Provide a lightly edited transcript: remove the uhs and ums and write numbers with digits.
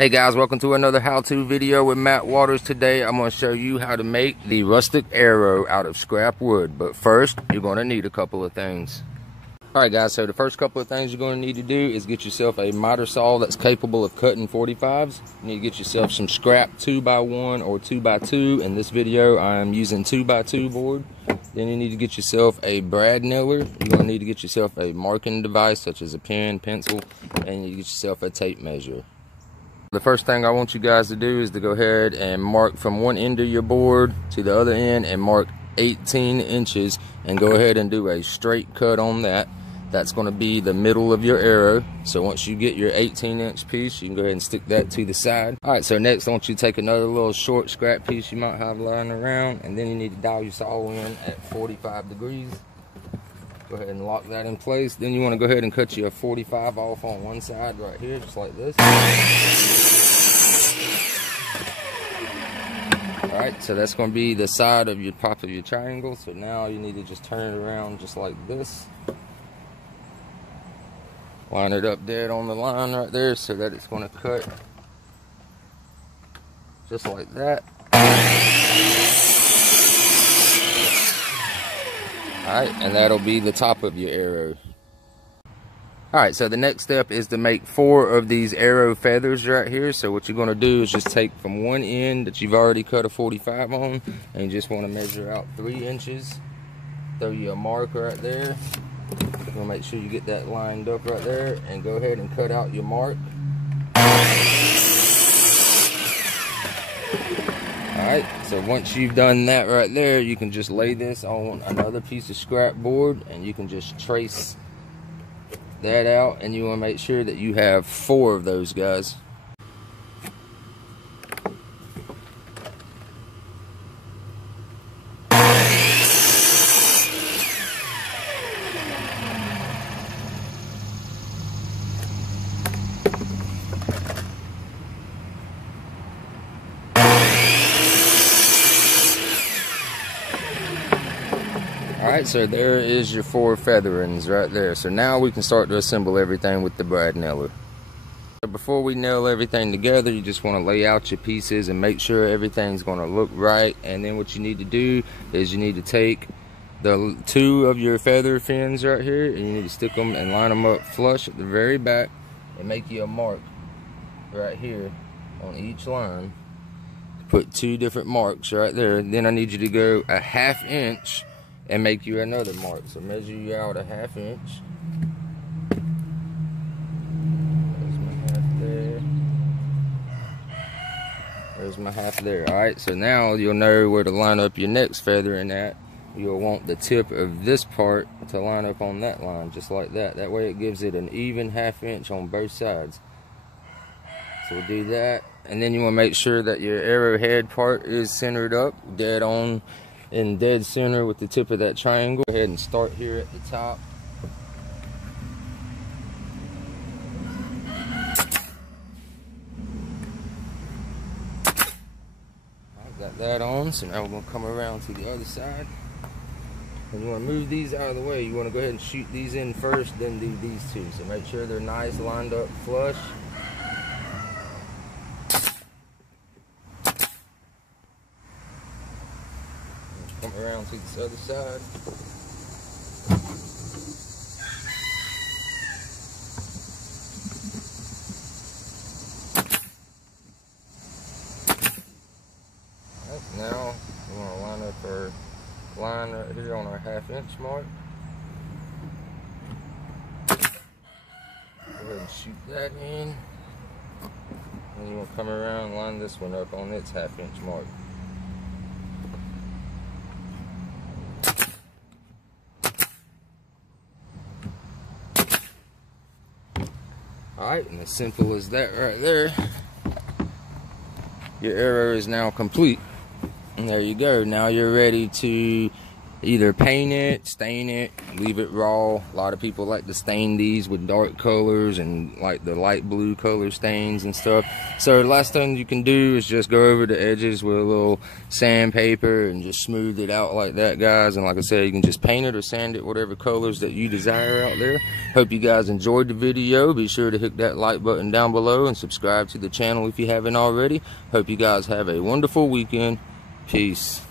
Hey guys, welcome to another how-to video with Matt Waters. Today I'm going to show you how to make the rustic arrow out of scrap wood. But first, you're going to need a couple of things. Alright guys, so the first couple of things you're going to need to do is get yourself a miter saw that's capable of cutting 45s. You need to get yourself some scrap 2x1 or 2x2. In this video I'm using 2x2 board. Then you need to get yourself a brad nailer. You're going to need to get yourself a marking device such as a pen, pencil, and you need to get yourself a tape measure. The first thing I want you guys to do is to go ahead and mark from one end of your board to the other end and mark 18 inches and go ahead and do a straight cut on that. That's going to be the middle of your arrow. So once you get your 18-inch piece, you can go ahead and stick that to the side. Alright, so next I want you to take another little short scrap piece you might have lying around, and then you need to dial your saw in at 45 degrees. Go ahead and lock that in place. Then you want to go ahead and cut you a 45 off on one side right here, just like this. Alright, so that's going to be the side of your top of your triangle. So now you need to just turn it around just like this. Line it up dead on the line right there so that it's going to cut just like that. Alright, and that'll be the top of your arrow. Alright, so the next step is to make 4 of these arrow feathers right here. So what you're going to do is just take from one end that you've already cut a 45 on, and you just want to measure out 3 inches. Throw you a mark right there. You're going to make sure you get that lined up right there, and go ahead and cut out your mark. Alright, so once you've done that right there, you can just lay this on another piece of scrap board and you can just trace that out, and you want to make sure that you have 4 of those guys. Alright, so there is your 4 featherings right there. So now we can start to assemble everything with the brad nailer. So before we nail everything together, you just want to lay out your pieces and make sure everything's going to look right. And then what you need to do is you need to take the 2 of your feather fins right here, and you need to stick them and line them up flush at the very back and make you a mark right here on each line. Put 2 different marks right there. And then I need you to go a 1/2 inch and make you another mark. So measure you out a 1/2 inch. There's my 1/2 there. There's my 1/2 there. Alright, so now you'll know where to line up your next feathering at. You'll want the tip of this part to line up on that line, just like that. That way it gives it an even 1/2 inch on both sides. So we'll do that. And then you want to make sure that your arrowhead part is centered up, dead on in dead center with the tip of that triangle. Go ahead and start here at the top. I got that on, so now we're going to come around to the other side. And you want to move these out of the way. You want to go ahead and shoot these in first, then do these 2. So make sure they're nice, lined up, flush. Come around to this other side. Right, now we want to line up our line right here on our 1/2 inch mark. Go ahead and shoot that in. And you want to come around and line this one up on its 1/2 inch mark. Alright, and as simple as that right there, your arrow is now complete. And there you go. Now you're ready to either paint it, stain it, leave it raw. A lot of people like to stain these with dark colors and like the light blue color stains and stuff. So the last thing you can do is just go over the edges with a little sandpaper and just smooth it out like that, guys. And like I said, you can just paint it or sand it whatever colors that you desire out there. Hope you guys enjoyed the video. Be sure to hit that like button down below and subscribe to the channel if you haven't already. Hope you guys have a wonderful weekend. Peace.